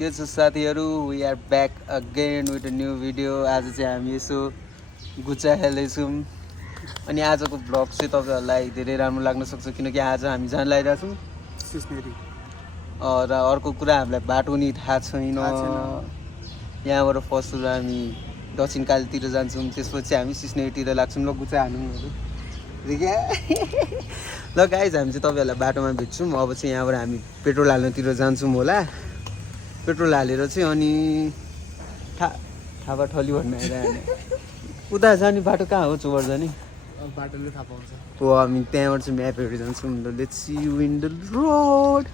के छ साथीहरु we are back again with a new video. आज चाहिँ हामी यसो गुच्चा खेल्दैछौँ अनि आजको ब्लग चाहिँ तपाईहरुलाई धेरै राम्रो लाग्न सक्छ किनकि आज हामी जान लागिरहेका छौँ सिस्नेरी। र अर्को कुरा हामीलाई बाटो नि थाहा छैन। यहाँबाट फर्स्ट हामी दक्षिणकालीतिर जान्छौँ, त्यसपछि हामी सिस्नेरीतिर लाग्छौँ। ल गुच्चा हान्नु ल गाइज, हामी चाहिँ तपाईहरुलाई बाटोमा भेट्छौँ। अब चाहिँ यहाँबाट हामी पेट्रोल हाल्नतिर जान्छौँ होला। पेट्रोल हालेर चाहिँ अनि थापा ठली भन्ने आइरहने उता जाने बाटो कहाँ हो? चोबर जाने बाटोले थाहा पाउँछ। हो, हामी त्यहाँबाट चाहिँ म्याप हेरेर जान्छौँ। Let's see you in the road.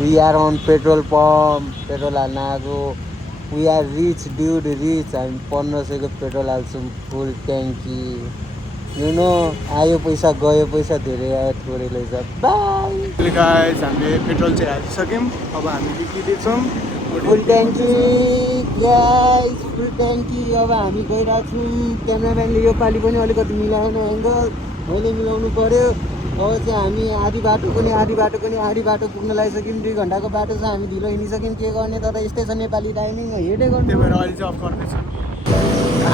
We are on petrol pump. Petrol हाल्न आएको। We are rich dude, rich. हामी 1500 को पेट्रोल हाल्छौँ फुल ट्याङ्की। यु नो, आयो पैसा गयो पैसा, धेरै आयो थोरै लैजा। बाई गाइस, हामीले पेट्रोल चाहिँ हालिसक्यौँ। अब हामी निक्लिँदैछौँ फुल ट्याङ्की। गाइस फुल ट्याङ्की। अब हामी गइरहेछौँ। क्यामेराम्यानले यो पालि पनि अलिकति मिलाएन एङ्गल, मैले मिलाउनु पर्यो। अब चाहिँ हामी आधी बाटो पुग्न लागिसक्यौँ। 2 घन्टाको बाटो छ, हामी ढिलो हिँडिसक्यौँ। के गर्ने, तर यस्तै छ नेपाली टाइमिङ, हेर्दै गर्नु। त्यही भएर अहिले चाहिँ अफ गर्दैछ।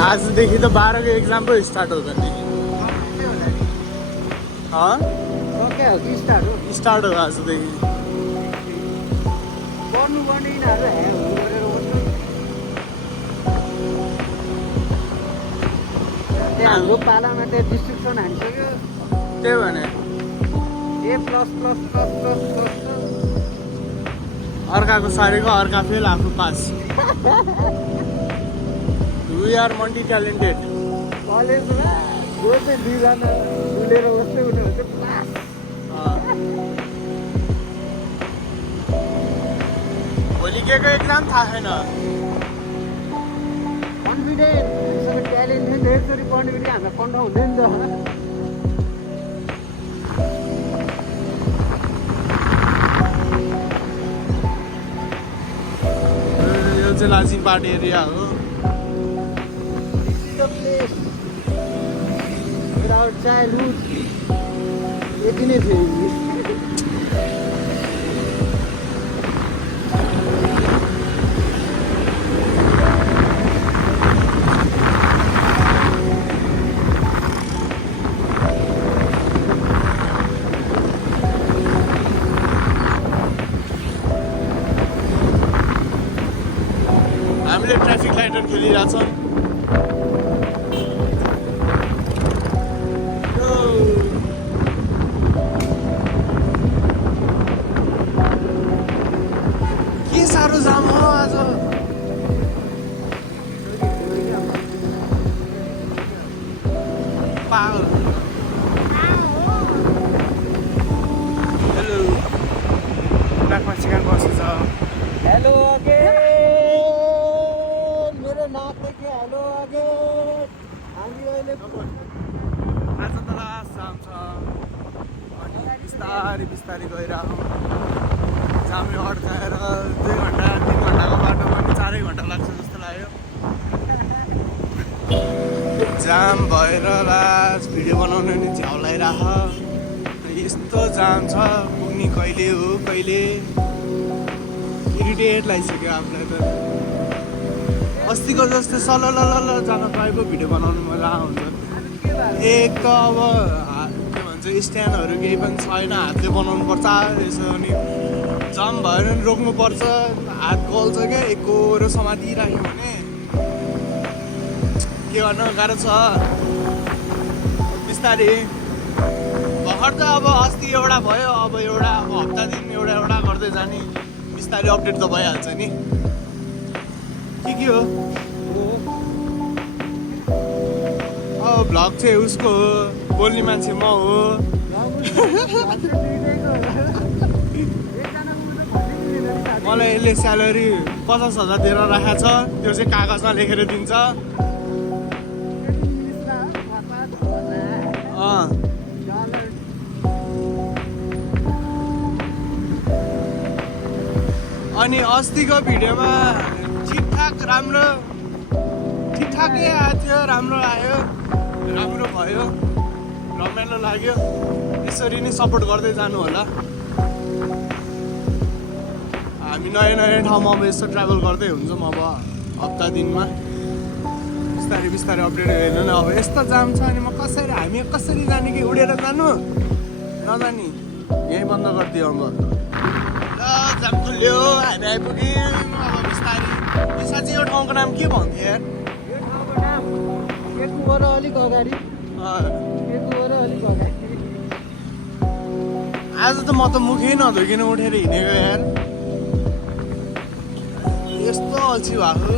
आजदेखि त 12 को एक्जाम पो स्टार्ट हो त नि। सक्यो हो कि स्टार्ट हो? स्टार्ट हो आजदेखि। पढ्नुपर्ने यिनीहरू ह्याङ गरेर बस्नु। त्यहाँ हाम्रो पालामा त्यो डिस्ट्रिक्सन हानिसक्यो। त्यही भने A plus plus plus plus plus अर्काको सारेको अर्का फेल, आफू pass. We are multi talented. कलेजमा जो चाहिँ 2 जना डुलेर बस्दै हुनुहुन्छ प्लास। भोलि के को एक्जाम थाहा छैन। कन्फिडेन्ट, हामीसँग ट्यालेन्ट थियो, त्यसरी पढ्ने बित्तिकै हामीलाई कन्ट्रोल हुँदैन नि त। यो चाहिँ लाजिङ पार्ट एरिया हो। चाइल्डहुड यति नै थियो। हामीले ट्राफिक लाइटहरू खेलिरहेछौँ। के साह्रो जाम हो आज। पागल। हेलो, ट्र्याकमा चिकन बस्छ। हेलो अगेन, मेरो नाकदेखि हेलो अगेन। हामी अहिले आज त लास्ट जाम छ। अनि बिस्तारै बिस्तारै गइरहेको जामै अड्काएर 2 घन्टा 3 घन्टाको बाटो पनि 4 घन्टा लाग्छ जस्तो लाग्यो। जाम भएर लास्ट भिडियो बनाउन नि झ्याउ लागिरह। यस्तो जाम छ, पुग्ने कहिले हो कहिले। इरिटेट लागिसक्यो आफूलाई त। अस्तिको जस्तो सलल जान पाए पो भिडियो बनाउनु मजा आउँछ। एक त अब के भन्छ, स्ट्यान्डहरू केही पनि छैन, हातले बनाउनु पर्छ यसो। अनि जाम भएर नि रोक्नुपर्छ, हात गल्छ क्या। एकहोरो समातिराख्यो भने के गर्न गाह्रो छ। बिस्तारै भर्खर त अब अस्ति एउटा भयो, अब एउटा हप्ता दिन एउटा गर्दै जाने। बिस्तारै अपडेट त भइहाल्छ नि। के हो अब भ्लग चाहिँ उसको हो, बोल्ने मान्छे म हो। मलाई यसले स्यालेरी 50,000 दिएर राखेको छ, त्यो चाहिँ कागजमा लेखेर दिन्छ। अनि अस्तिको भिडियोमा ठिकठाकै आएको थियो, राम्रो आयो, राम्रो भयो, रमाइलो लाग्यो। यसरी नै सपोर्ट गर्दै जानु होला। हामी नयाँ नयाँ ठाउँमा अब यस्तो ट्राभल गर्दै हुन्छौँ अब हप्ता दिनमा बिस्तारै बिस्तारै अपडेट हेर्नु न। अब यस्तो जाम छ अनि हामी कसरी जाने कि उडेर जानु नजानी यहीँ बन्द गरिदियो अब। ल जाम खुल्यो, हामी आइपुग्यौँ अब बिस्तारै। यो साँच्चै यो ठाउँको नाम के भन्थ्यो यार? यो ठाउँको नाम एकवर अलिक अगाडि। आज त म त मुखै नधोइकन उठेर हिँडेको यार, यस्तो अल्छी भएको।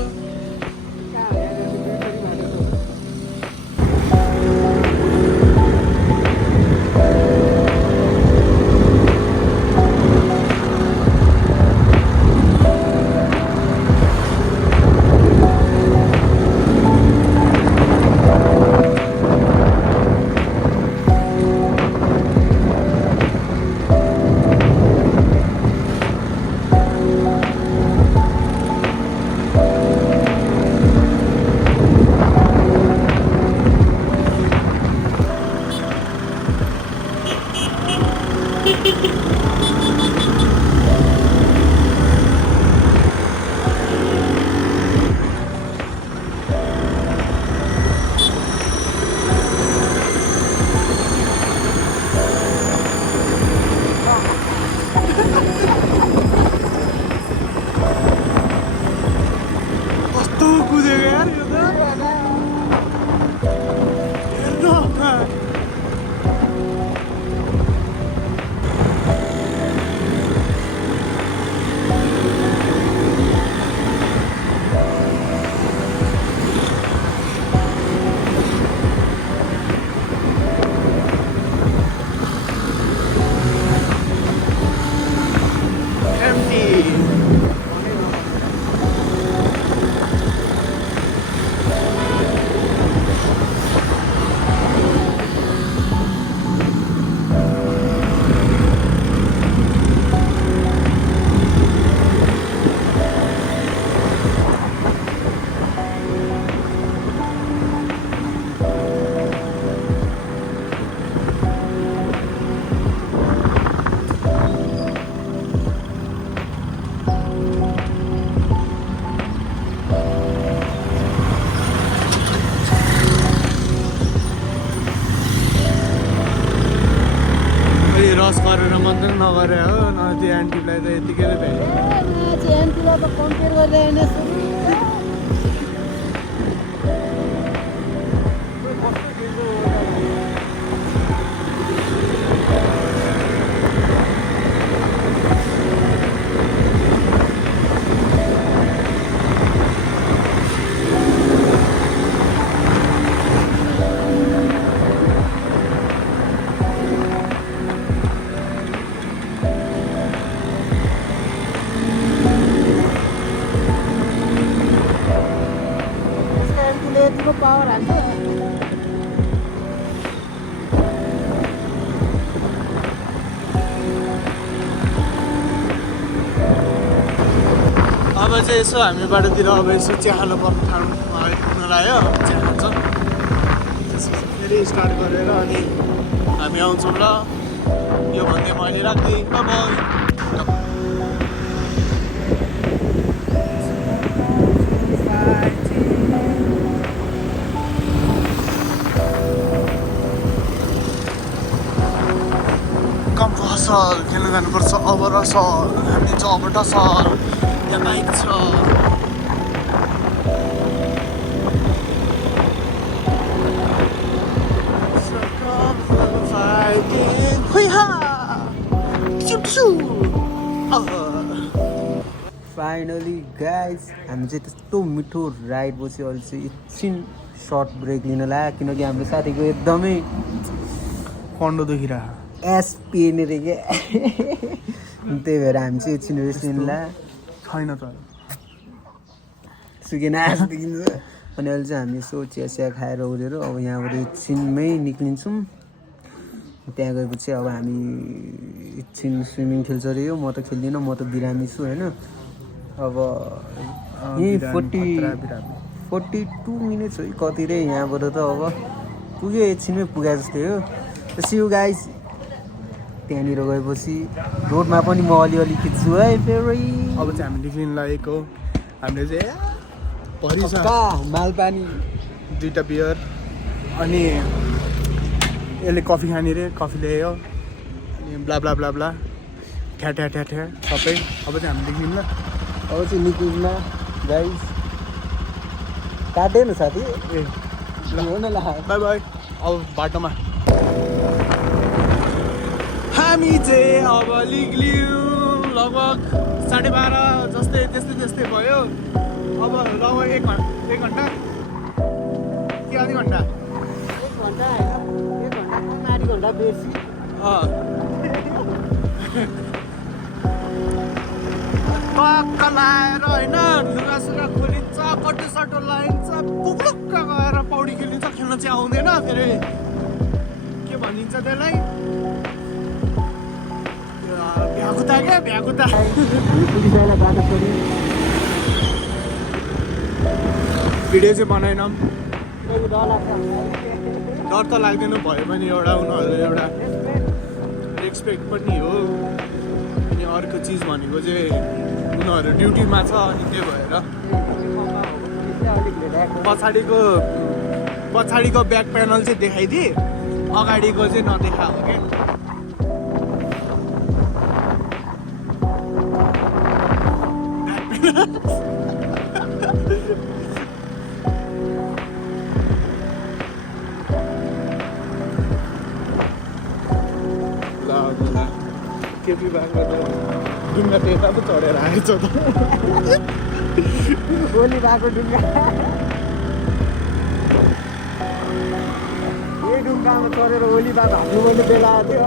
रस गरेर मात्रै नगरे हो न, त्यो आन्टीलाई त यतिकै भ्यायो। आन्टीलाई त कम्पेयर गरेर पावर हाल्छ। अब चाहिँ यसो हामी बाटोतिर अब यसो चिया खानु पर्ने ठाउँ आइपुग्नुलाई हो, चिया खान्छौँ, त्यसपछि फेरि स्टार्ट गरेर अनि हामी आउँछौँ ल। यो भन्दै मैले राख्दै अब सल खेल्न जानुपर्छ अब र सल। हामी चाहिँ अब सल यहाँ बाइक छ। फाइनली गाइज हामी चाहिँ त्यस्तो मिठो राइड पछि अहिले चाहिँ एकछिन सर्ट ब्रेक लिन लाग्यो, किनकि हाम्रो साथीको एकदमै कन्डो दुखिरहेको एस पेन रे क्या। त्यही भएर हामी चाहिँ एकछिन रेस्ट लिनुला छैन त सुकेन आँस देखिन्छ। अनि अहिले चाहिँ हामी यसो चिया खाएर उडेर अब यहाँबाट एकछिनमै निक्लिन्छौँ। त्यहाँ गएपछि अब हामी एकछिन स्विमिङ खेल्छ अरे, यो म त खेल्दिनँ, म त बिरामी छु होइन। अब यहीँ 42 मिनट्स हो कि कति रे यहाँबाट त अब पुग्यो एकछिनमै पुगे जस्तै हो। सिउ गाइस त्यहाँनिर गएपछि रोडमा पनि म अलिअलि खिच्छु है फेरि। अब चाहिँ हामी निक्लिन लागेको हामीले चाहिँ भरिछ मालपानी 2टा बियर अनि यसले कफी खाने रे कफी ल्यायो अनि ब्ला ब्ला ब्ला ब्ला ठ्या ठ्या ठ्या ठ्या सबै। अब चाहिँ हामी निक्लिन ल। अब चाहिँ निक्लिनमा गाइस काटेन साथी ए हो न ल बाई बाई। अब बाटोमा हामी चाहिँ अब निक्ल्यौँ लगभग 12:30 जस्तै त्यस्तै भयो। अब लगभग 1 घन्टा कि आधी घन्टा 1 घन्टा होइन 1 घन्टा कम आधी घन्टा बेसी टक्क लाएर होइन लुगासुगा खोलिन्छ कटुसटो लगाइन्छ पुक्लुक्क गएर पौडी खेलिन्छ खेल्न चाहिँ आउँदैन फेरि के भनिन्छ त्यसलाई भ्याकुता क्या भ्याकुता। भिडियो चाहिँ बनाएनौँ डर त लाग्दैन भयो भने एउटा उनीहरू एउटा रेस्पेक्ट पनि हो। अनि अर्को चिज भनेको चाहिँ उनीहरू ड्युटीमा छ अनि त्यही भएर पछाडिको ब्याक प्यानल चाहिँ देखाइदिए अगाडिको चाहिँ नदेखा हो क्या। केपी बाख्रा त डुङ्गा त्यता पो चढेर आएछ त गोली भएको ढुङ्गा यही ढुङ्गामा चढेर ओली बाबा हाल्नुपर्ने बेला थियो।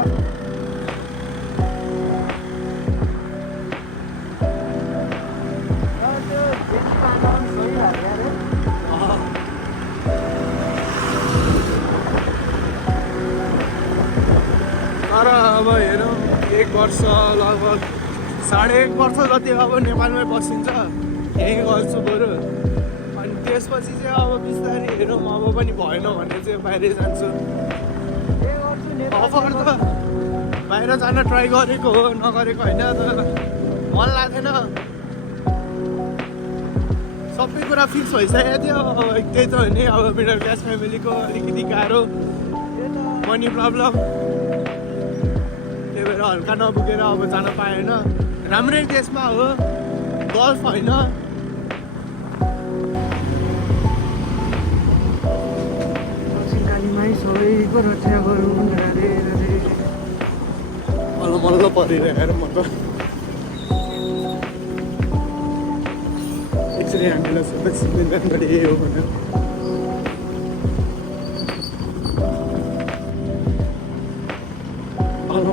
तर अब हेरौँ 1 वर्ष लगभग 1.5 वर्ष जति अब नेपालमै बसिन्छ यहीँ गर्छु बरु अनि त्यसपछि चाहिँ अब बिस्तारै हेरौँ अब पनि भएन भने चाहिँ बाहिरै जान्छु। अफर त बाहिर जान ट्राई गरेको हो नगरेको होइन तर मन लाग्थेन सबै कुरा फिक्स भइसकेको थियो। अब त्यही त हो नि अब मिडल क्लास फ्यामिलीको अलिकति गाह्रो मनी प्रब्लम त्यही भएर हल्का नपुगेर अब जान पाएन। राम्रै देशमा हो गल्फ होइन सबैको रक्षा गरौँ मल्ल परिरहेर म त एकचोटि हामीलाई सबै सिलिन्डर यही हो भनेर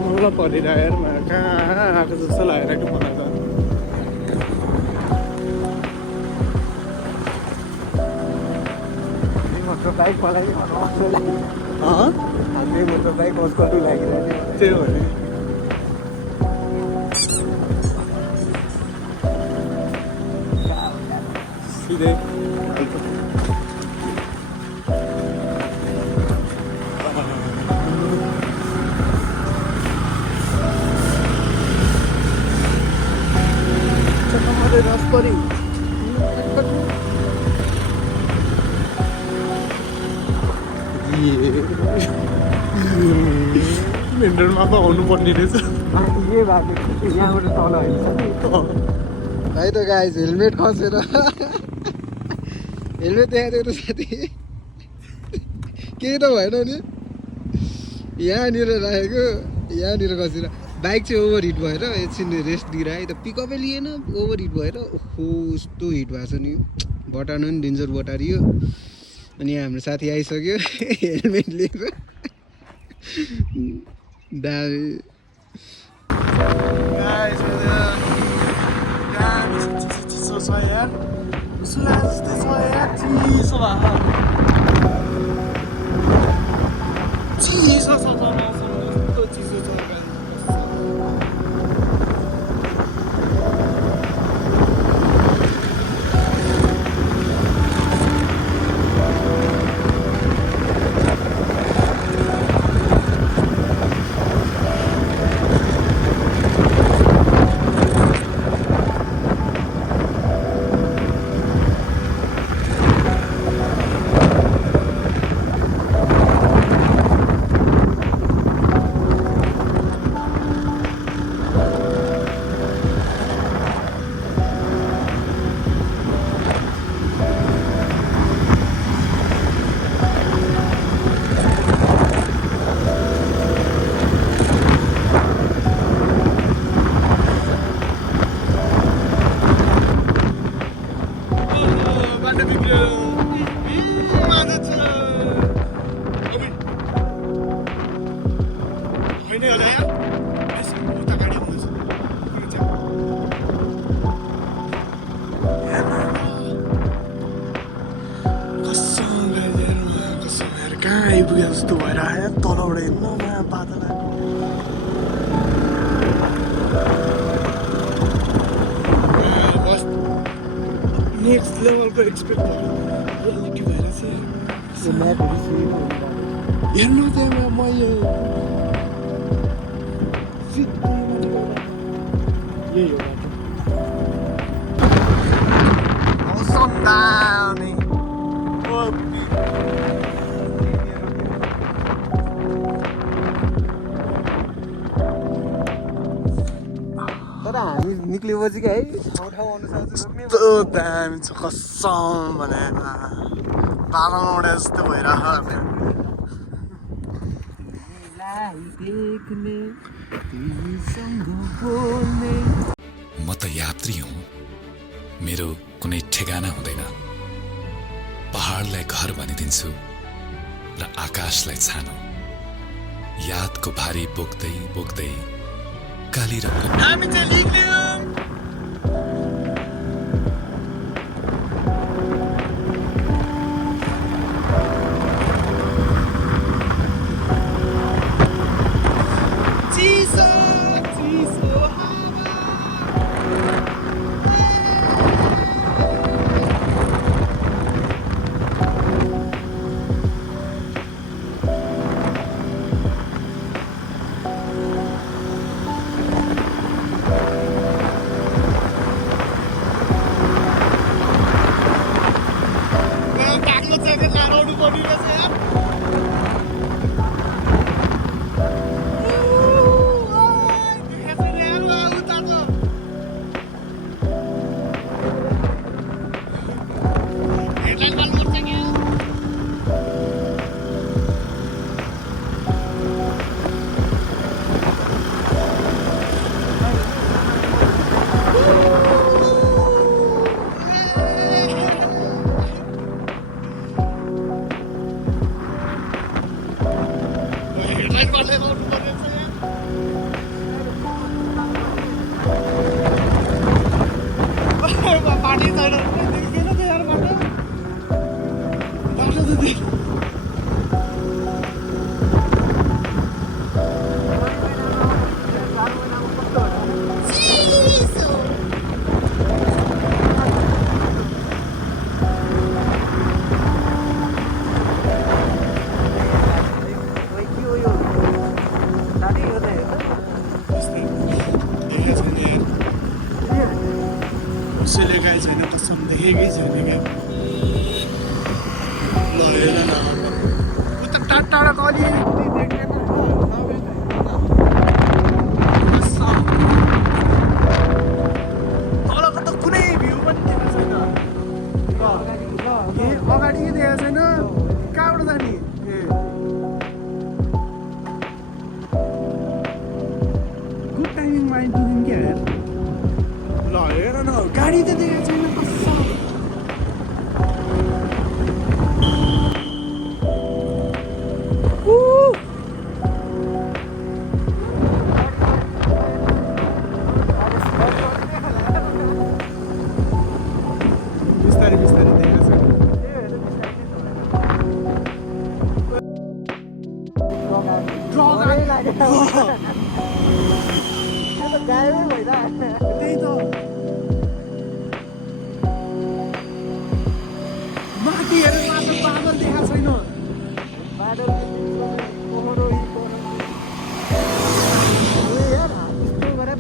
मल्ल परिरहेर कहाँ आएको जस्तो लागेर मलाई त। बाइक मलाई मोटर बाइक कसको लागिरहेको त्यही हो नि सिधै रस परी मेन्टरमा पो आउनुपर्ने रहेछ यहाँबाट तल है त गाइस हेलमेट खसेर हेलमेट देखाएको थियो त साथी केही त भएन नि यहाँनिर राखेको यहाँनिर खसेर बाइक चाहिँ ओभर हिट भएर एकछिन रेस्ट दिइरहेँ त पिकअपै लिएन ओभर हिट भएर ओहो यस्तो हिट भएको छ नि बटार्नु नि डेन्जर बटारियो। अनि हाम्रो साथी आइसक्यो हेलमेट लिएर दामी चिसो छ यार उसुला जस्तै छ यार चिसो भएको चिसो छ कस्तो चिसो छ हिँड्ने होला यहाँ यसो उता गाडी आउँदैछ कसम यार कहाँ आइपुग्यो जस्तो भएर आयो तलबाट हेर्नु नयाँ बादल नेक्स्ट लेभलको एक्सपेक्ट रियालिटी भएर चाहिँ हेर्नु त्यहाँ म यो यही हो तर हामी निक्लेपछि क्या है ठाउँ ठाउँ अनुसार कस्तो दामी छ कसम भनेर बादल उडे जस्तो भइरहेको म त यात्री हुँ मेरो कुनै ठेगाना हुँदैन पहाडलाई घर भनिदिन्छु र आकाशलाई छानो यादको भारी बोक्दै बोक्दै काली रङ्ग हामी चाहिँ निक्ल्यौँ कसैले छैन कसम देखेकै छैन क्या ल हेर न उता टाढा टाढाको अलिअलि तलको त कुनै भ्यू पनि देखाएको छैन ए अगाडि के देखाएको छैन कहाँबाट जाने ए गुड टाइमिङमा आइपुग्यौँ क्या हेर ल हेर न गाडी त देखाएको छैन कसम बिस्तारै बिस्तारै देखाएको छ त्यही त माथि हेरेर मात्र बादल देखाएको छैन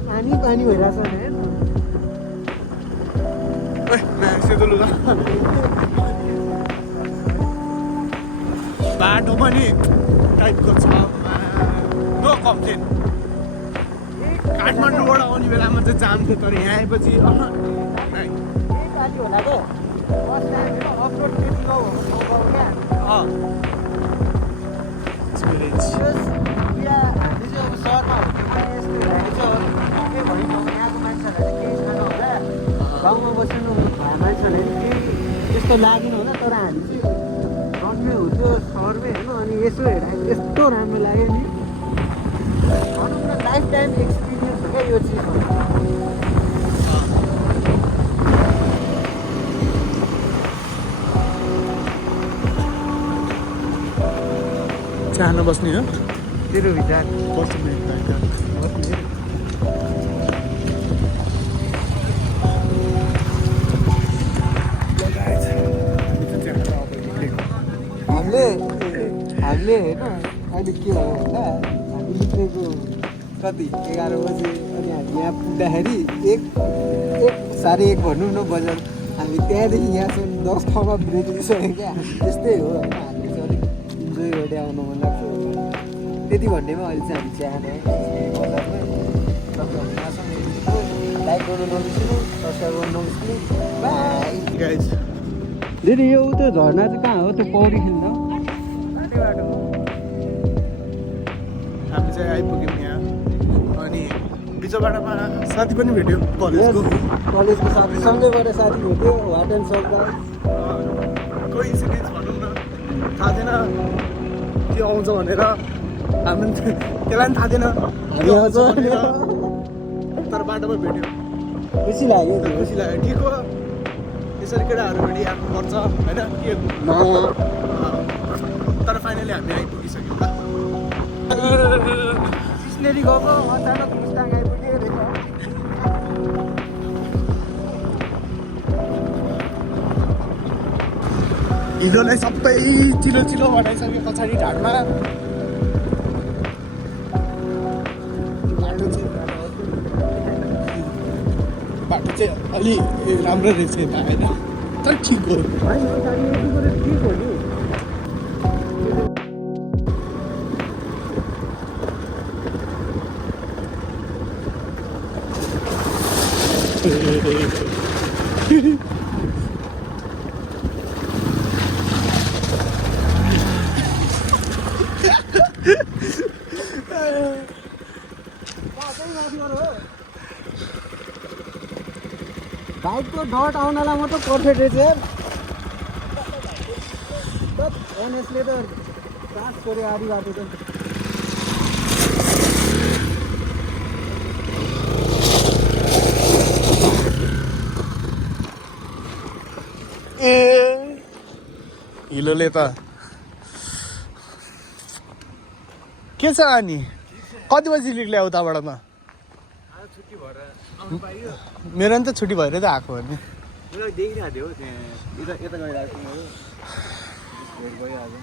पानी पानी भइरहेछ बाटो पनि टाइपको छ नो कम्प्लेन काठमाडौँबाट आउने बेलामा चाहिँ जाम थियो तर यहाँ आएपछि गाउँमा बस्नु मान्छेहरूले केही त्यस्तो लागेन होला तर हामी चाहिँ रम्य हुन्थ्यो सहरमै हेर्नु अनि यसो हेर्दा यस्तो राम्रो लाग्यो नि टाइम एक्सपिरियन्स हो क्या यो चिज चाहन बस्ने हो तेरो विचार बस्ने हामीले होइन अहिले के हो भन्दा हामी निक्लेको कति 11 बजे अनि हामी यहाँ पुग्दाखेरि एक 1:30 भनौँ न बजार हामी त्यहाँदेखि यहाँसम्म 10 ठाउँमा ब्रेक लिइसक्यो क्या त्यस्तै हो होइन हामीले चाहिँ अलिक इन्जोय गर्दै आउनु मन लाग्छ त्यति भन्नेमा अहिले चाहिँ हामी चाहिँ आएन बजारमा लाइक गर्नु नबिर्सिनु सब्सक्राइब गर्नु नबिर्सिनु बाई गाइज दिदी यो उता झर्ना चाहिँ कहाँ हो त्यो पौडी खेल्न हामी चाहिँ आइपुग्यौँ यहाँ अनि बिचबाटमा साथी पनि भेट्यो कलेजको कलेजको साथी सँगैबाट साथी भेट्यो वाट एन्ड सर्कल कोइन्सिडेन्स भनौँ न थाहा थिएन के आउँछ भनेर हामी त्यसलाई पनि थाहा थिएन हामी आउँछ भनेर तर बाटोमा भेट्यो खुसी लाग्यो खुसी लाग्यो ठिक हो यसरी केटाहरू भेटी आउनुपर्छ होइन के माया तर फाइनली हामी आइपुगिसक्यौँ ल सिस्नेरी गएको अचानक मुस्ताङ आइपुग्यो रहेछ हिलोलाई सबै चिलो चिलो बनाइसक्यो पछाडि ढाडमा बाटो चाहिँ अलि राम्रो रहेछ यता होइन तर ठिक हो ठिक हो नि बाइकको डट आउनलाई मात्रै पर्फेक्ट रहेछ यार एनएसले त पास गऱ्यो आधी बाटो त ए हिलोले त के छ अनि कति बजी निक्ल्यो उताबाट त मेरो नि त छुट्टी भएर त आएको हो नि देखिरहेको थियो त्यहाँ यता गइरहेको छु गइहाल्यो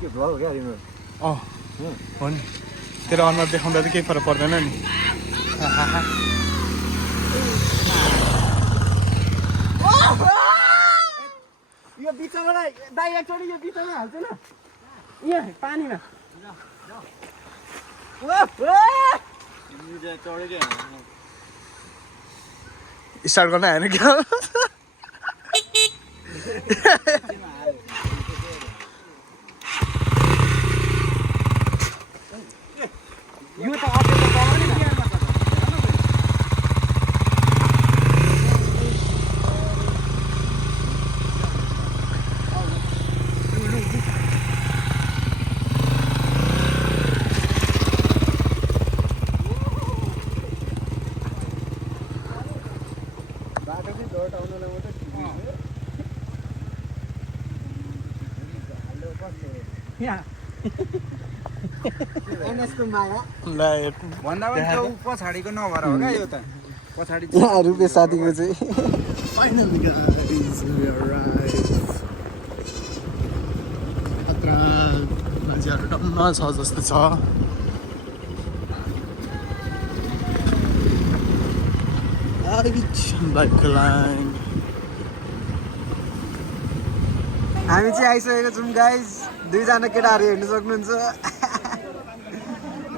के भयो क्या तिम्रो अँ हो नि तेरो अनुहार देखाउँदा त केही फरक पर्दैन नि यो बिचमा दाइ एकचोटि यो बिचमा हाल्छ न यहाँ पानीमा स्टार्ट गर्न आएन क्या यो त अचेल त नि बाटो चाहिँ डट आउनलाई मात्रै एनएसको माया भन्दा पनि त्यो पछाडिको नभएर हो क्या यो त पछाडि रुपेश साथीको चाहिँ Finally guys, we arrived. खतरा मान्छेहरू टन्न छ जस्तो छ बाइक लाइन हामी चाहिँ आइसकेको छौँ गाइज दुईजना केटाहरू हेर्नु सक्नुहुन्छ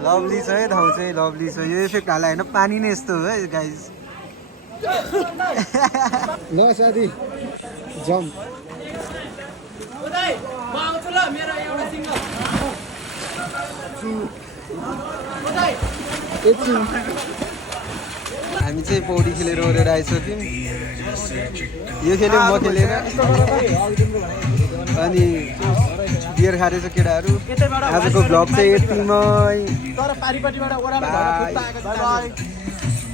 लभली छ है ठाउँ चाहिँ लभली छ यो इफेक्ट हाल होइन पानी नै यस्तो हो है गाइज ल साथी जम्प हामी चाहिँ पौडी खेलेर ओरेर आइसक्यौँ यो खेल्यो म खेलेर अनि बियर खाँदैछ केटाहरू आजको भ्लग चाहिँ यतिमै तर पारिपट्टिबाट ओह्रालो घर कुत्ता आएको छ।